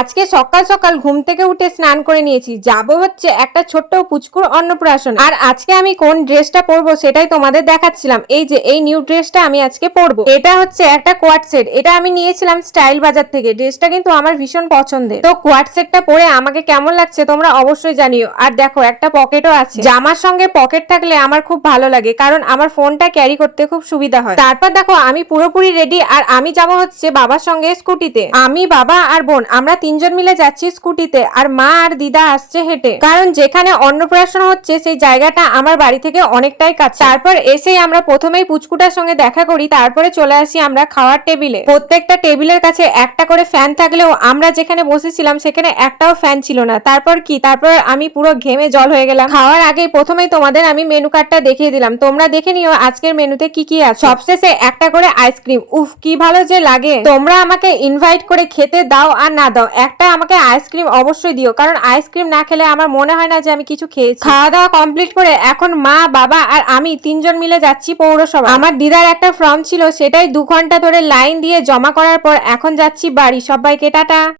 আজকে সকাল সকাল ঘুম থেকে উঠে স্নান করে নিয়েছি, যাব হচ্ছে একটা ছোট্ট পুচকুর অন্নপ্রাশন। আর আজকে আমি কোন ড্রেসটা পরবো সেটাই তোমাদের দেখাচ্ছিলাম। এই যে এই নিউ ড্রেসটা আমি আজকে পরবো, এটা হচ্ছে একটা কোয়াড সেট। এটা আমি নিয়েছিলাম স্টাইল বাজার থেকে। ড্রেসটা কিন্তু আমার ভীষণ পছন্দের। তো কোয়াড সেটটা পরে আমাকে কেমন লাগছে তোমরা অবশ্যই জানিও। আর দেখো একটা পকেটও আছে, জামার সঙ্গে পকেট থাকলে আমার খুব ভালো লাগে, কারণ আমার ফোনটা ক্যারি করতে খুব সুবিধা হয়। তারপর দেখো আমি পুরোপুরি রেডি, আর আমি যাবো হচ্ছে বাবার সঙ্গে স্কুটিতে। আমি, বাবা আর বোন আমরা তিনজন মিলে যাচ্ছি স্কুটিতে, আর মা আর দিদা আসছে হেঁটে, কারণ যেখানে অন্নপ্রাশন হচ্ছে সেই জায়গাটা আমার বাড়ি থেকে অনেকটাই কাছে। তারপর এসেই আমরা প্রথমেই পুচকুটার সঙ্গে দেখা করি, তারপরে চলে আসি আমরা খাওয়ার টেবিলে। প্রত্যেকটা টেবিলের কাছে একটা করে ফ্যান থাকলেও আমরা যেখানে বসেছিলাম সেখানে একটাও ফ্যান ছিল না। তারপর আমি পুরো ঘেমে জল হয়ে গেলাম। খাওয়ার আগেই প্রথমেই তোমাদের আমি মেনু কার্ডটা দেখিয়ে দিলাম, তোমরা দেখে নিও আজকের মেনুতে কি কি আছে। সবশেষে একটা করে আইসক্রিম, উফ কি ভালো যে লাগে। তোমরা আমাকে ইনভাইট করে খেতে দাও আর না দাও, একটা আমাকে আইসক্রিম অবশ্যই দিও, কারণ আইসক্রিম না খেলে আমার মনে হয় না যে আমি কিছু খেয়েছি। খাওয়া দাওয়া কমপ্লিট করে এখন মা, বাবা আর আমি তিনজন মিলে যাচ্ছি পৌরসভা। আমার দিদার একটা ফর্ম ছিল, সেটাই 2 ঘন্টা ধরে লাইন দিয়ে জমা করার পর এখন যাচ্ছি বাড়ি। সবাইকে টাটা।